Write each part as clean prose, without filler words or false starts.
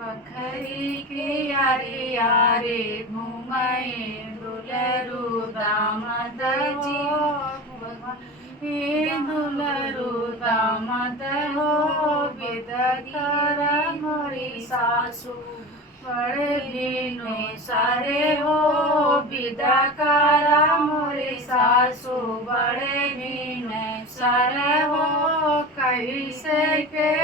बखरी के यारे यारे घूमए दुलरु दामद जी दुलरु दामद हो विद कर मोरी सासु बड़े बिनु सारे हो विदा करा मोरे सासु बड़े बिनु सारे हो कैसे के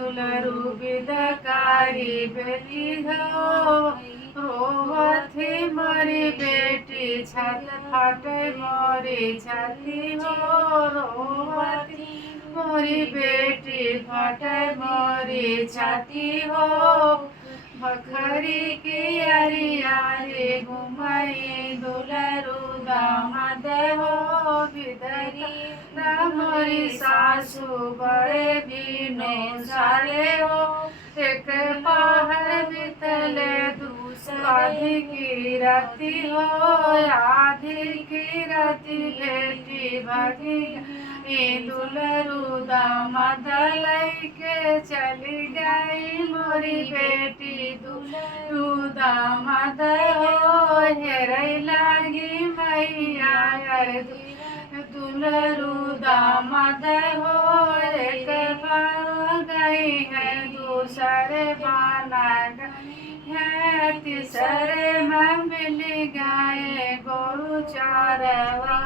दुलरु विदकारी बेटी हो रोवथी मोरी बेटी छत फटे मोरी छाती हो रोवथी मोरी बेटी फटे मोरी छाती हो बखरी की यारी यारी घुमाई दुलरु दामद हो विदरी मोरी सासु बड़े बिनु सारे हो एक पहर बितले आधी की राती हो आधी की राती बेटी भागी दुलरु दामद लैके चली गई मोरी बेटी दुलरु दामद हो हेरई लागी मैया दुलरु दामद हो एक बार गई है दूसरे बाना है तीसरे में मिल गए गोरु चारवा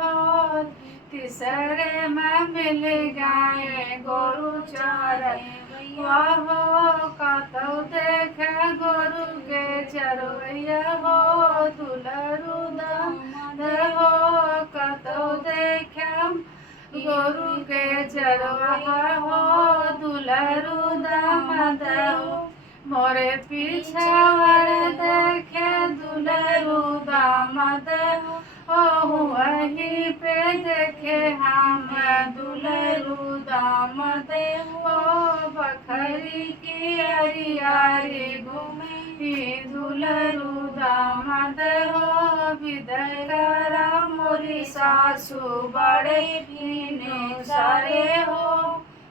हो तीसरे में मिल गए गोरु चारवा हो कतौ देखे गोरु के चरवैया हो दुलरु दामद हो कतौ देखे गोरु के चरवा हो दुलरु दामद हो मोरे पीछे वर देखे दुलरु दामद हो वहीं पे देखे हम दुलरु दामद हो बखरी की यारी यारी घूमे दुलरु दामद हो विदय करा मोरी सासु बड़े बिनु सारे हो।